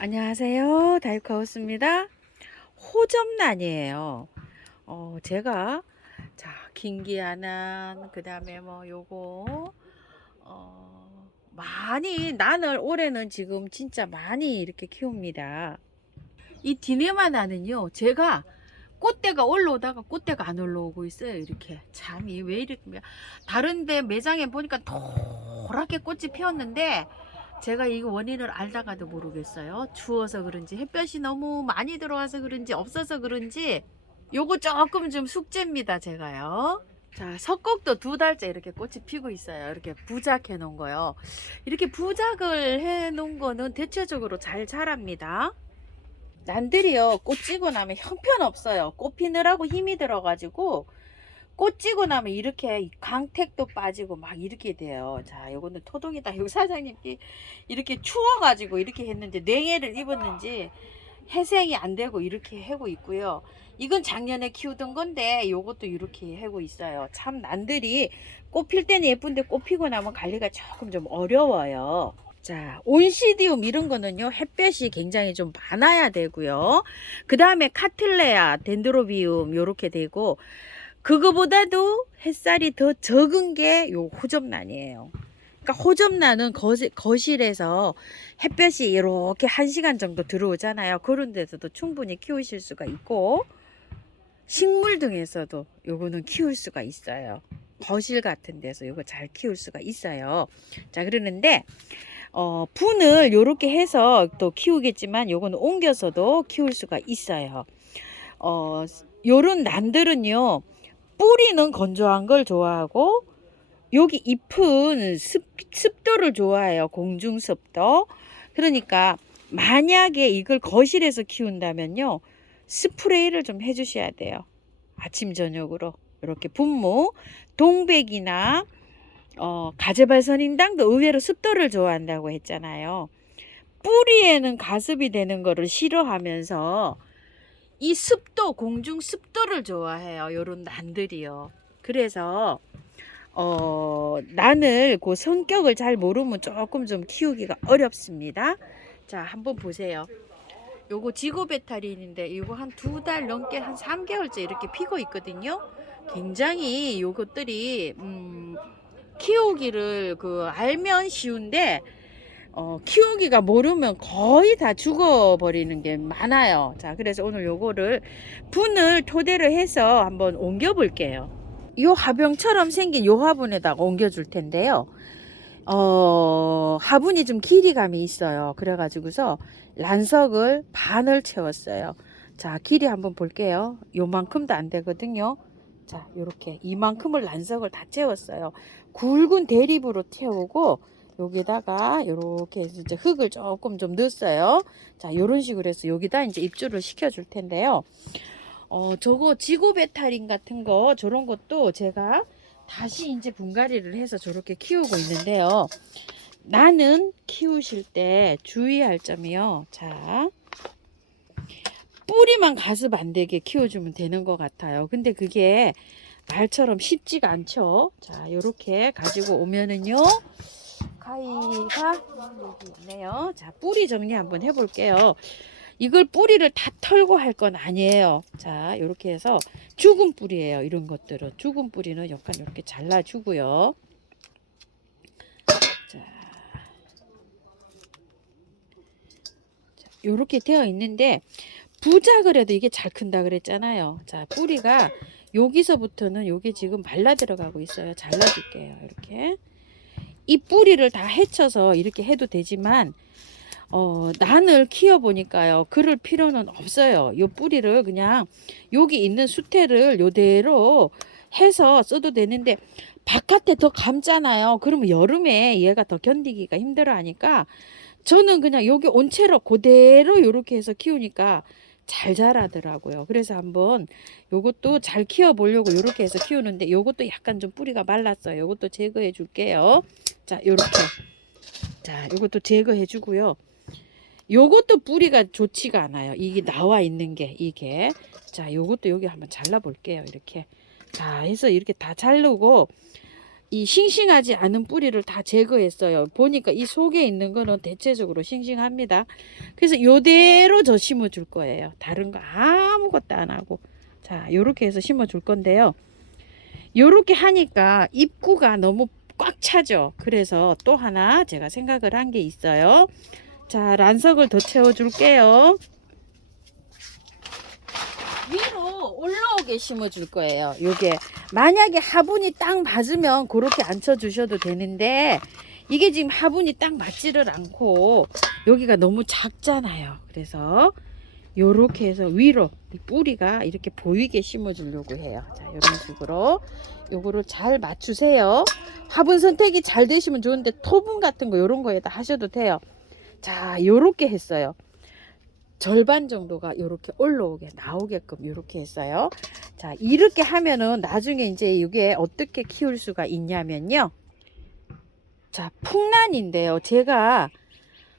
안녕하세요. 다육하우스입니다. 호접란이에요. 제가 긴기아난 그다음에 뭐 요거 많이 난을 올해는 지금 진짜 많이 이렇게 키웁니다. 이 디네마나는요, 제가 꽃대가 올라오다가 꽃대가 안 올라오고 있어요. 이렇게 참이 왜 이렇게 다른데 매장에 보니까 노랗게 꽃이 피었는데 제가 이 원인을 알다가도 모르겠어요. 추워서 그런지 햇볕이 너무 많이 들어와서 그런지 없어서 그런지 요거 조금 좀 숙제입니다. 제가요. 자, 석곡도 2달째 이렇게 꽃이 피고 있어요. 이렇게 부작해 놓은 거요. 이렇게 부작을 해 놓은 거는 대체적으로 잘 자랍니다. 난들이요, 꽃 지고 나면 형편없어요. 꽃 피느라고 힘이 들어가지고 꽃 지고 나면 이렇게 강택도 빠지고 막 이렇게 돼요. 자, 요거는 토동이다. 요 사장님께 이렇게 추워가지고 이렇게 했는데 냉해를 입었는지 해생이 안 되고 이렇게 하고 있고요. 이건 작년에 키우던 건데 요것도 이렇게 하고 있어요. 참 난들이 꽃 필 때는 예쁜데 꽃 피고 나면 관리가 조금 좀 어려워요. 자, 온시디움 이런 거는요, 햇볕이 굉장히 좀 많아야 되고요. 그 다음에 카틀레아, 덴드로비움 요렇게 되고, 그거보다도 햇살이 더 적은 게 요 호접란이에요. 그러니까 호접란은 거실에서 햇볕이 이렇게 1시간 정도 들어오잖아요. 그런 데서도 충분히 키우실 수가 있고, 식물 등에서도 요거는 키울 수가 있어요. 거실 같은 데서 요거 잘 키울 수가 있어요. 자, 그러는데 분을 요렇게 해서 또 키우겠지만 요거는 옮겨서도 키울 수가 있어요. 요런 난들은요, 뿌리는 건조한 걸 좋아하고 여기 잎은 습도를 좋아해요. 공중 습도. 그러니까 만약에 이걸 거실에서 키운다면요, 스프레이를 좀 해주셔야 돼요. 아침 저녁으로 이렇게 분무, 동백이나 가재발선인당도 의외로 습도를 좋아한다고 했잖아요. 뿌리에는 가습이 되는 거를 싫어하면서 이 습도, 공중 습도를 좋아해요. 요런 난들이요. 그래서 난을 그 성격을 잘 모르면 조금 좀 키우기가 어렵습니다. 자, 한번 보세요. 요거 지고베타린인데 이거 한 2달 넘게 한 3개월째 이렇게 피고 있거든요. 굉장히 요것들이 키우기를 알면 쉬운데 키우기가 모르면 거의 다 죽어버리는 게 많아요. 자, 그래서 오늘 요거를 분을 토대로 해서 한번 옮겨 볼게요. 요 화병처럼 생긴 요 화분에다가 옮겨 줄 텐데요. 화분이 좀 길이감이 있어요. 그래가지고서 란석을 반을 채웠어요. 자, 길이 한번 볼게요. 요만큼도 안 되거든요. 자, 요렇게 이만큼을 란석을 다 채웠어요. 굵은 대립으로 채우고 여기다가 요렇게 해서 이제 흙을 조금 좀 넣었어요. 자, 요런 식으로 해서 여기다 이제 입주를 시켜 줄 텐데요. 저거 지고베타린 같은 거 저런 것도 제가 다시 이제 분갈이를 해서 저렇게 키우고 있는데요. 나는 키우실 때 주의할 점이요. 자, 뿌리만 가습 안 되게 키워주면 되는 것 같아요. 근데 그게 말처럼 쉽지가 않죠. 자, 요렇게 가지고 오면은요, 가위가 여기 있네요. 자, 뿌리 정리 한번 해볼게요. 이걸 뿌리를 다 털고 할 건 아니에요. 자, 이렇게 해서 죽은 뿌리예요. 이런 것들은 죽은 뿌리는 약간 이렇게 잘라주고요. 자, 이렇게 되어 있는데 부작을 해도 이게 잘 큰다 그랬잖아요. 자, 뿌리가 여기서부터는 여기 지금 말라 들어가고 있어요. 잘라줄게요. 이렇게 이 뿌리를 다 헤쳐서 이렇게 해도 되지만 난을 키워보니까요, 그럴 필요는 없어요. 요 뿌리를 그냥 여기 있는 수태를 요대로 해서 써도 되는데 바깥에 더 감잖아요. 그러면 여름에 얘가 더 견디기가 힘들어 하니까 저는 그냥 여기 온채로 그대로 요렇게 해서 키우니까 잘 자라더라고요. 그래서 한번 요것도 잘 키워 보려고 요렇게 해서 키우는데 요것도 약간 좀 뿌리가 말랐어요. 요것도 제거해 줄게요. 자, 요렇게. 자, 요것도 제거해 주고요. 요것도 뿌리가 좋지가 않아요. 이게 나와 있는 게 이게. 자, 요것도 여기 한번 잘라 볼게요. 이렇게 다 해서 이렇게 다 자르고 이 싱싱하지 않은 뿌리를 다 제거했어요. 보니까 이 속에 있는 거는 대체적으로 싱싱합니다. 그래서 요대로 저 심어 줄 거예요. 다른 거 아무것도 안 하고. 자, 요렇게 해서 심어 줄 건데요. 요렇게 하니까 입구가 너무 꽉 차죠. 그래서 또 하나 제가 생각을 한 게 있어요. 자, 란석을 더 채워 줄게요. 위로 올라오게 심어 줄 거예요. 요게 만약에 화분이 딱 맞으면 그렇게 앉혀 주셔도 되는데, 이게 지금 화분이 딱 맞지를 않고 여기가 너무 작잖아요. 그래서 요렇게 해서 위로 뿌리가 이렇게 보이게 심어 주려고 해요. 자, 이런 식으로 요거를 잘 맞추세요. 화분 선택이 잘 되시면 좋은데 토분 같은 거 요런 거에다 하셔도 돼요. 자, 요렇게 했어요. 절반 정도가 이렇게 올라오게 나오게끔 이렇게 했어요. 자, 이렇게 하면은 나중에 이제 이게 어떻게 키울 수가 있냐면요. 자, 풍란인데요. 제가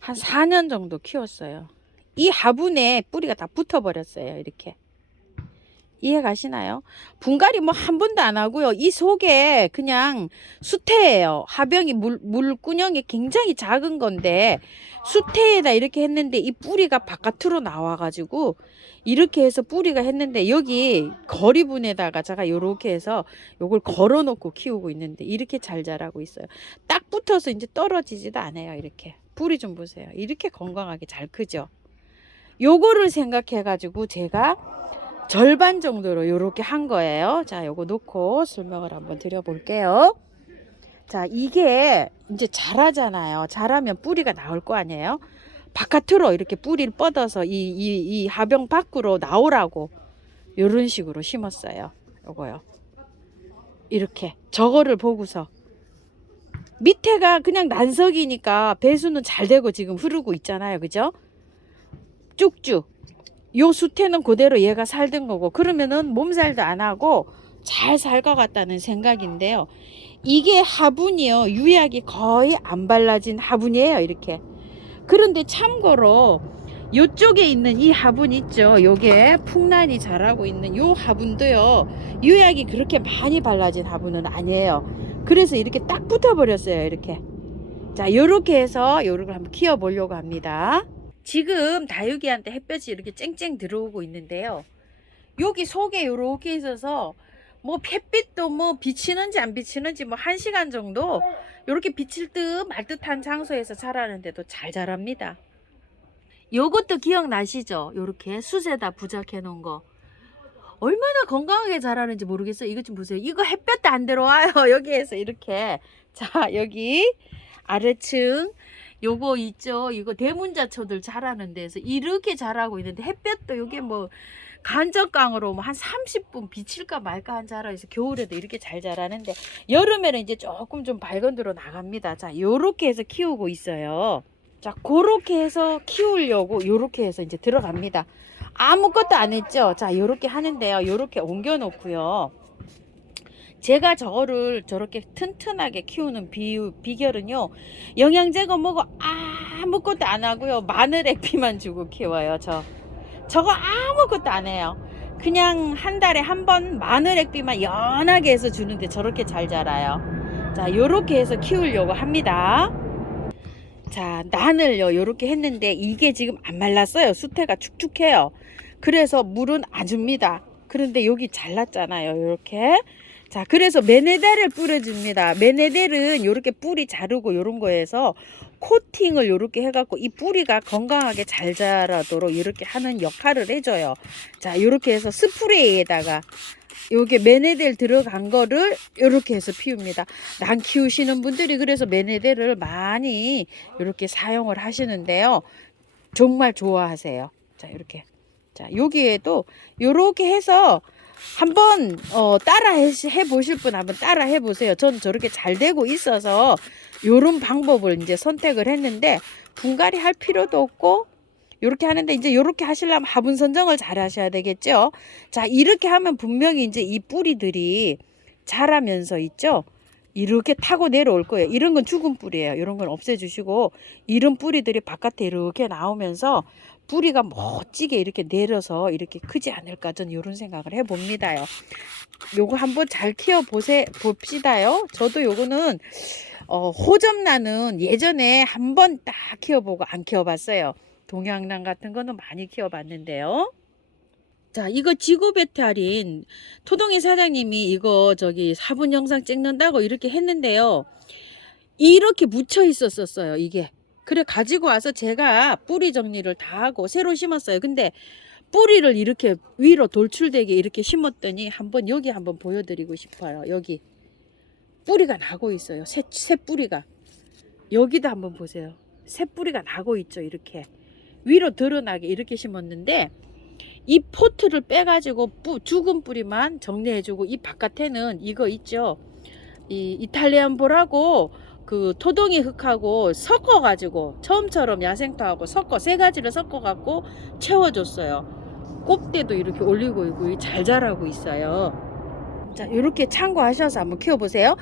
한 4년 정도 키웠어요. 이 화분에 뿌리가 다 붙어 버렸어요. 이렇게. 이해 가시나요? 분갈이 뭐 한 번도 안 하고요. 이 속에 그냥 수태예요. 화병이 물구녕이 굉장히 작은 건데 수태에다 이렇게 했는데 이 뿌리가 바깥으로 나와가지고 이렇게 해서 뿌리가 했는데, 여기 거리분에다가 제가 요렇게 해서 요걸 걸어 놓고 키우고 있는데 이렇게 잘 자라고 있어요. 딱 붙어서 이제 떨어지지도 않아요. 이렇게 뿌리 좀 보세요. 이렇게 건강하게 잘 크죠. 요거를 생각해 가지고 제가 절반 정도로 요렇게 한 거예요. 자, 요거 놓고 설명을 한번 드려 볼게요. 자, 이게 이제 자라잖아요. 자라면 뿌리가 나올 거 아니에요. 바깥으로 이렇게 뿌리를 뻗어서 이 화병 밖으로 나오라고 요런 식으로 심었어요. 요거요. 이렇게 저거를 보고서 밑에가 그냥 난석이니까 배수는 잘 되고 지금 흐르고 있잖아요. 그죠? 쭉쭉 요 수태는 그대로 얘가 살던 거고, 그러면은 몸살도 안 하고 잘 살 것 같다는 생각인데요. 이게 화분이요. 유약이 거의 안 발라진 화분이에요. 이렇게. 그런데 참고로 요쪽에 있는 이 화분 있죠. 요게 풍란이 자라고 있는 요 화분도요. 유약이 그렇게 많이 발라진 화분은 아니에요. 그래서 이렇게 딱 붙어 버렸어요. 이렇게. 자, 요렇게 해서 요렇게 한번 키워 보려고 합니다. 지금 다육이한테 햇볕이 이렇게 쨍쨍 들어오고 있는데요. 여기 속에 이렇게 있어서 뭐 햇빛도 뭐 비치는지 안 비치는지 뭐 1시간 정도 이렇게 비칠 듯 말 듯한 장소에서 자라는데도 잘 자랍니다. 요것도 기억나시죠? 이렇게 숯에다 부착해 놓은 거. 얼마나 건강하게 자라는지 모르겠어요. 이것 좀 보세요. 이거 햇볕도 안 들어와요. 여기에서 이렇게. 자, 여기 아래층 요거 있죠. 이거 대문자초들 자라는 데서 이렇게 자라고 있는데, 햇볕도 요게 뭐 간접광으로 뭐 한 30분 비칠까 말까 한 자라에서 겨울에도 이렇게 잘 자라는데, 여름에는 이제 조금 좀 밝은 데로 나갑니다. 자, 요렇게 해서 키우고 있어요. 자, 그렇게 해서 키우려고 요렇게 해서 이제 들어갑니다. 아무것도 안 했죠. 자, 요렇게 하는데요. 요렇게 옮겨 놓고요. 제가 저거를 저렇게 튼튼하게 키우는 비결은요, 영양 제거 뭐고 아무것도 안 하고요, 마늘 액비만 주고 키워요. 저거 아무것도 안 해요. 그냥 한 달에 한 번 마늘 액비만 연하게 해서 주는데 저렇게 잘 자라요. 자, 요렇게 해서 키우려고 합니다. 자, 난을요 요렇게 했는데 이게 지금 안 말랐어요. 수태가 축축해요. 그래서 물은 안 줍니다. 그런데 여기 잘랐잖아요. 요렇게. 자, 그래서 메네델을 뿌려줍니다. 메네델은 요렇게 뿌리 자르고 요런 거에서 코팅을 요렇게 해갖고 이 뿌리가 건강하게 잘 자라도록 이렇게 하는 역할을 해줘요. 자, 요렇게 해서 스프레이에다가 요게 메네델 들어간 거를 요렇게 해서 피웁니다. 난 키우시는 분들이 그래서 메네델을 많이 요렇게 사용을 하시는데요. 정말 좋아하세요. 자, 이렇게. 자, 여기에도 요렇게 해서 한번 따라 해 보실 분 한번 따라 해 보세요. 전 저렇게 잘 되고 있어서 요런 방법을 이제 선택을 했는데, 분갈이 할 필요도 없고 요렇게 하는데, 이제 요렇게 하시려면 화분 선정을 잘 하셔야 되겠죠. 자, 이렇게 하면 분명히 이제 이 뿌리들이 자라면서 있죠. 이렇게 타고 내려올 거예요. 이런 건 죽은 뿌리예요. 이런 건 없애주시고 이런 뿌리들이 바깥에 이렇게 나오면서 뿌리가 멋지게 이렇게 내려서 이렇게 크지 않을까 저는 이런 생각을 해봅니다요. 요거 한번 잘 키워 봅시다요. 저도 요거는 호접란은 예전에 한번 딱 키워보고 안 키워봤어요. 동양란 같은 거는 많이 키워봤는데요. 자, 이거 지구배탈인 토동이 사장님이 이거 저기 4분 영상 찍는다고 이렇게 했는데요. 이렇게 묻혀 있었어요, 이게. 그래 가지고 와서 제가 뿌리 정리를 다 하고 새로 심었어요. 근데 뿌리를 이렇게 위로 돌출되게 이렇게 심었더니 한번 여기 한번 보여드리고 싶어요. 여기 뿌리가 나고 있어요. 새 뿌리가. 여기도 한번 보세요. 새 뿌리가 나고 있죠. 이렇게 위로 드러나게 이렇게 심었는데 이 포트를 빼가지고 죽은 뿌리만 정리해주고 이 바깥에는 이거 있죠. 이 이탈리안 볼하고 그 토동이 흙하고 섞어가지고 처음처럼 야생토하고 세 가지를 섞어갖고 채워줬어요. 꽃대도 이렇게 올리고 있고 잘 자라고 있어요. 자, 이렇게 참고하셔서 한번 키워보세요.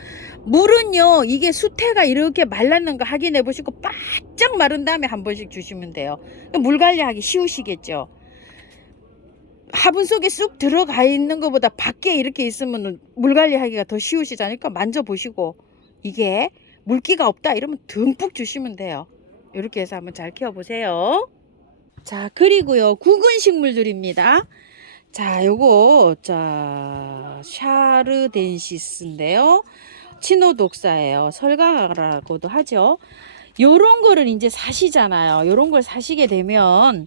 물은요, 이게 수태가 이렇게 말랐는 거 확인해 보시고 바짝 마른 다음에 한 번씩 주시면 돼요. 물 관리하기 쉬우시겠죠. 화분 속에 쑥 들어가 있는 것보다 밖에 이렇게 있으면 물 관리하기가 더 쉬우시잖아요. 그러니까 만져보시고 이게 물기가 없다 이러면 듬뿍 주시면 돼요. 이렇게 해서 한번 잘 키워보세요. 자, 그리고요, 구근 식물들입니다. 자, 요거 샤르덴시스인데요. 친호독사예요. 설강화라고도 하죠. 요런 거를 이제 사시잖아요. 요런 걸 사시게 되면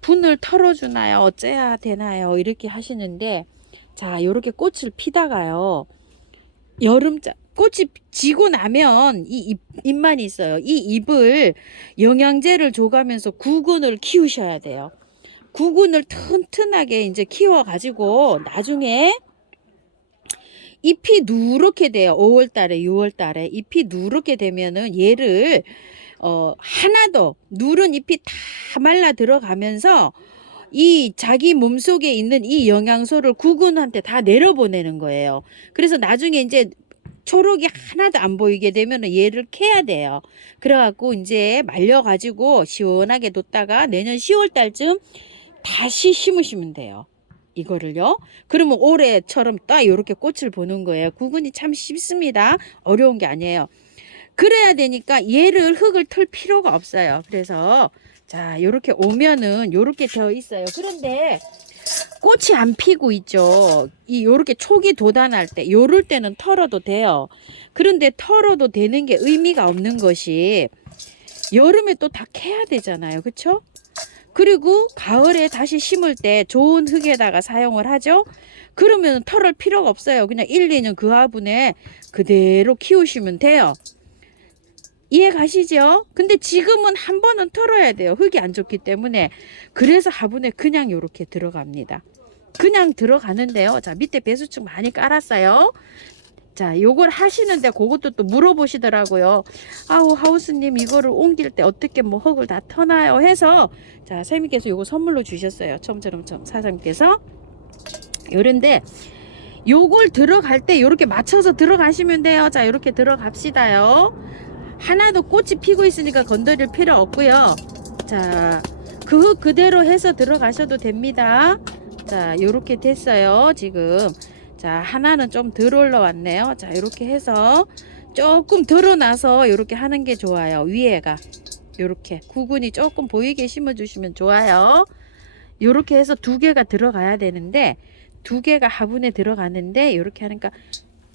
분을 털어주나요? 어째야 되나요? 이렇게 하시는데, 자, 요렇게 꽃을 피다가요. 꽃이 지고 나면 이 잎만 있어요. 이 잎을 영양제를 줘가면서 구근을 키우셔야 돼요. 구근을 튼튼하게 이제 키워가지고 나중에 잎이 누렇게 돼요. 5월달에 6월달에 잎이 누렇게 되면은 얘를 하나도 누른 잎이 다 말라 들어가면서 이 자기 몸속에 있는 이 영양소를 구근한테 다 내려보내는 거예요. 그래서 나중에 이제 초록이 하나도 안 보이게 되면 얘를 캐야 돼요. 그래갖고 이제 말려가지고 시원하게 뒀다가 내년 10월달쯤 다시 심으시면 돼요. 이거를요. 그러면 올해처럼 딱 이렇게 꽃을 보는 거예요. 구근이 참 쉽습니다. 어려운 게 아니에요. 그래야 되니까 얘를 흙을 틀 필요가 없어요. 그래서 자, 요렇게 오면은 요렇게 되어 있어요. 그런데 꽃이 안 피고 있죠. 요렇게 촉이 돋아날 때, 요럴 때는 털어도 돼요. 그런데 털어도 되는 게 의미가 없는 것이 여름에 또 다 캐야 되잖아요. 그쵸? 그리고 가을에 다시 심을 때 좋은 흙에다가 사용을 하죠. 그러면 털을 필요가 없어요. 그냥 1, 2년 그 화분에 그대로 키우시면 돼요. 이해 가시죠? 근데 지금은 한 번은 털어야 돼요. 흙이 안 좋기 때문에. 그래서 화분에 그냥 이렇게 들어갑니다. 그냥 들어가는데요. 자, 밑에 배수축 많이 깔았어요. 자, 요걸 하시는데 그것도 또 물어보시더라고요. 아우, 하우스님 이거를 옮길 때 어떻게 뭐 흙을 다 터나요? 해서 자, 선생님께서 요거 선물로 주셨어요. 처음처럼 사장님께서. 요런데 요걸 들어갈 때 요렇게 맞춰서 들어가시면 돼요. 자, 요렇게 들어갑시다요. 하나도 꽃이 피고 있으니까 건드릴 필요 없고요. 자, 그 흙 그대로 해서 들어가셔도 됩니다. 자, 요렇게 됐어요. 지금. 자, 하나는 좀 덜 올라왔네요. 자, 이렇게 해서 조금 드러나서 이렇게 하는 게 좋아요. 위에가 이렇게 구근이 조금 보이게 심어 주시면 좋아요. 이렇게 해서 2개가 들어가야 되는데 2개가 화분에 들어가는데 이렇게 하니까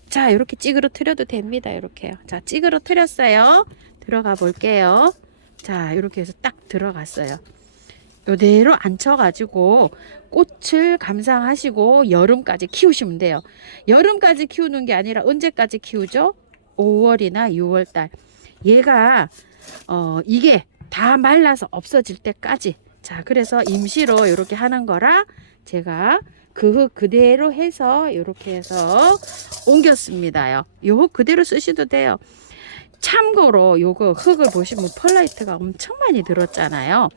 자, 이렇게 찌그러뜨려도 됩니다. 이렇게요. 자, 찌그러뜨렸어요. 들어가 볼게요. 자, 이렇게 해서 딱 들어갔어요. 요대로 앉혀가지고 꽃을 감상하시고 여름까지 키우시면 돼요. 여름까지 키우는 게 아니라 언제까지 키우죠? 5월이나 6월달. 얘가 이게 다 말라서 없어질 때까지. 자, 그래서 임시로 이렇게 하는 거라 제가 그 흙 그대로 해서 이렇게 해서 옮겼습니다요. 요 흙 그대로 쓰셔도 돼요. 참고로 요거 흙을 보시면 펄라이트가 엄청 많이 들었잖아요.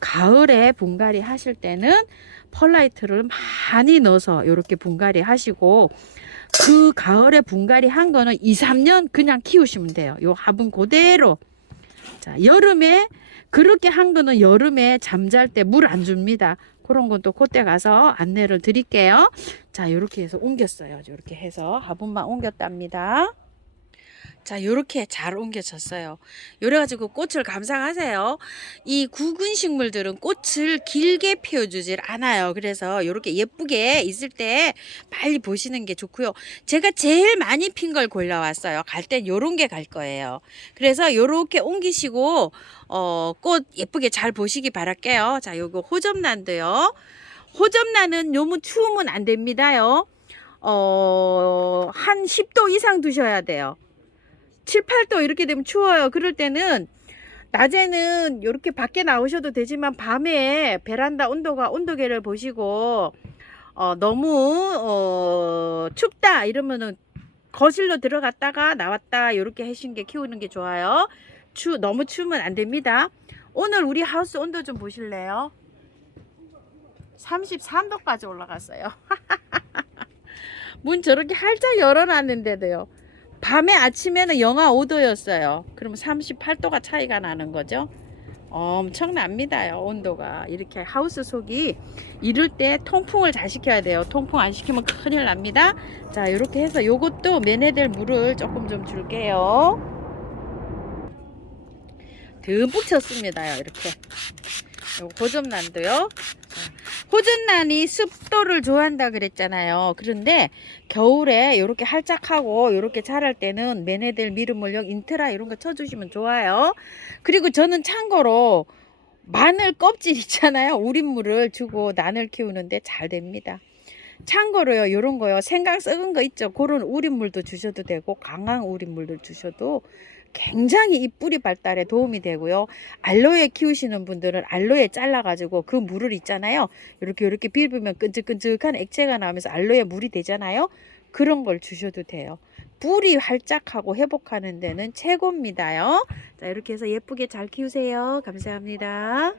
가을에 분갈이 하실 때는 펄라이트를 많이 넣어서 이렇게 분갈이 하시고, 그 가을에 분갈이 한 거는 2, 3년 그냥 키우시면 돼요. 요 화분 그대로. 자, 여름에 그렇게 한 거는 여름에 잠잘 때 물 안 줍니다. 그런 건 또 그때 가서 안내를 드릴게요. 자, 이렇게 해서 옮겼어요. 이렇게 해서 화분만 옮겼답니다. 자, 요렇게 잘 옮겨졌어요. 요래가지고 꽃을 감상하세요. 이 굵은 식물들은 꽃을 길게 피워주질 않아요. 그래서 요렇게 예쁘게 있을 때 빨리 보시는 게 좋고요. 제가 제일 많이 핀 걸 골라왔어요. 갈 땐 요런 게 갈 거예요. 그래서 요렇게 옮기시고 꽃 예쁘게 잘 보시기 바랄게요. 자, 요거 호접란도요. 호접란은 너무 추우면 안 됩니다요. 한 10도 이상 두셔야 돼요. 7, 8도 이렇게 되면 추워요. 그럴 때는 낮에는 이렇게 밖에 나오셔도 되지만 밤에 베란다 온도계를 보시고 너무 춥다 이러면은 거실로 들어갔다가 나왔다 이렇게 하신 게 키우는 게 좋아요. 너무 추우면 안 됩니다. 오늘 우리 하우스 온도 좀 보실래요? 33도까지 올라갔어요. 문 저렇게 활짝 열어놨는데도요. 밤에 아침에는 영하 5도였어요. 그럼 38도가 차이가 나는 거죠. 엄청납니다. 온도가. 이렇게 하우스 속이 이럴 때 통풍을 잘 시켜야 돼요. 통풍 안 시키면 큰일 납니다. 자, 이렇게 해서 요것도 매내될 물을 조금 좀 줄게요. 듬뿍 쳤습니다. 이렇게. 요 호접란도요. 호접란이 습도를 좋아한다 그랬잖아요. 그런데 겨울에 이렇게 활짝하고 이렇게 자랄 때는 메네델, 미르몰력, 인트라 이런 거 쳐주시면 좋아요. 그리고 저는 참고로 마늘 껍질 있잖아요. 우린물을 주고 난을 키우는데 잘 됩니다. 참고로요, 요런 거요, 생강 썩은 거 있죠. 그런 우린물도 주셔도 되고 강황 우린물도 주셔도 굉장히 이 뿌리 발달에 도움이 되고요. 알로에 키우시는 분들은 알로에 잘라가지고 그 물을 있잖아요. 이렇게 비비면 끈적끈적한 액체가 나오면서 알로에 물이 되잖아요. 그런 걸 주셔도 돼요. 뿌리 활짝하고 회복하는 데는 최고입니다요. 자, 이렇게 해서 예쁘게 잘 키우세요. 감사합니다.